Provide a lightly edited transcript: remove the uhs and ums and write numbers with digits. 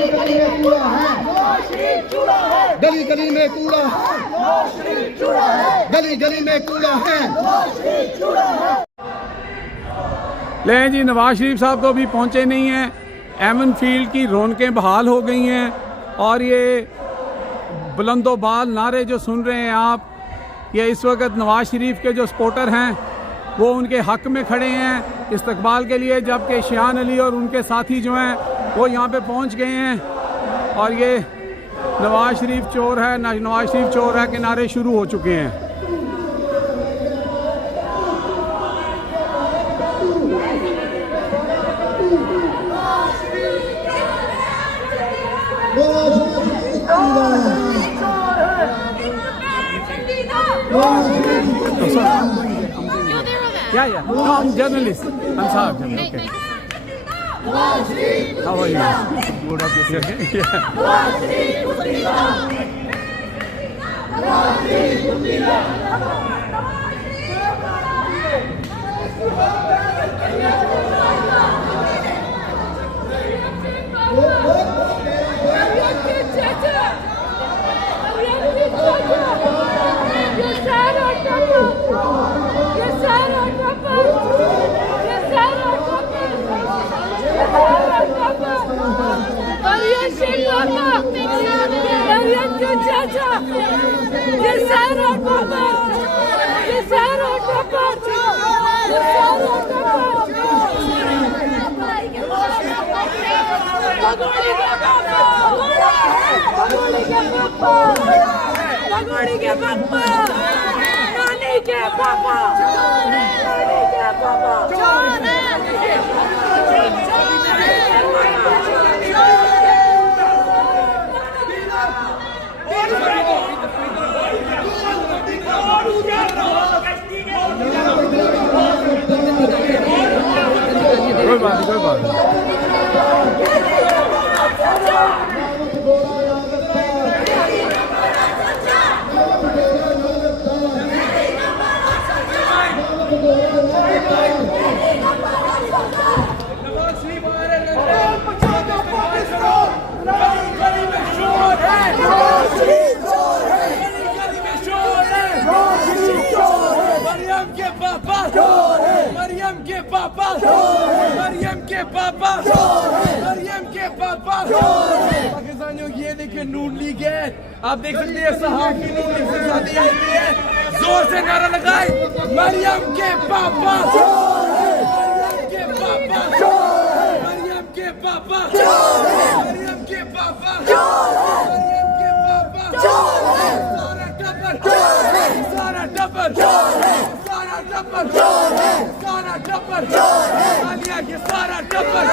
गली गली में कूड़ा है, गली गली में कूड़ा है। ले जी, नवाज शरीफ साहब तो अभी पहुंचे नहीं हैं। एमन फील्ड की रौनकें बहाल हो गई हैं और ये बुलंदोबाल नारे जो सुन रहे हैं आप, ये इस वक्त नवाज शरीफ के जो सपोर्टर हैं वो उनके हक में खड़े हैं इस्तकबाल के लिए, जबकि शियान अली और उनके साथी जो हैं वो यहाँ पे पहुँच गए हैं। और ये नवाज शरीफ चोर है, नवाज शरीफ चोर है के नारे शुरू हो चुके हैं। Yeah. No, I'm journalist. I'm sorry. Okay. How are you? Good of you. कोई बात नहीं। पाकिस्तानियों ये देखिए नून लीग है, आप देख सकते हैं सहाफी नून लीग से शादी आई हुई है। जोर से नारा लगाए, मरियम के पापा, मरियम के पापा, मरियम के पापा, मरियम के पापा, मरियम के पापा, सारा टब्बर, सारा टब्बर, सारा टब्बर, सारा टब्बर, ये सारा टब्बर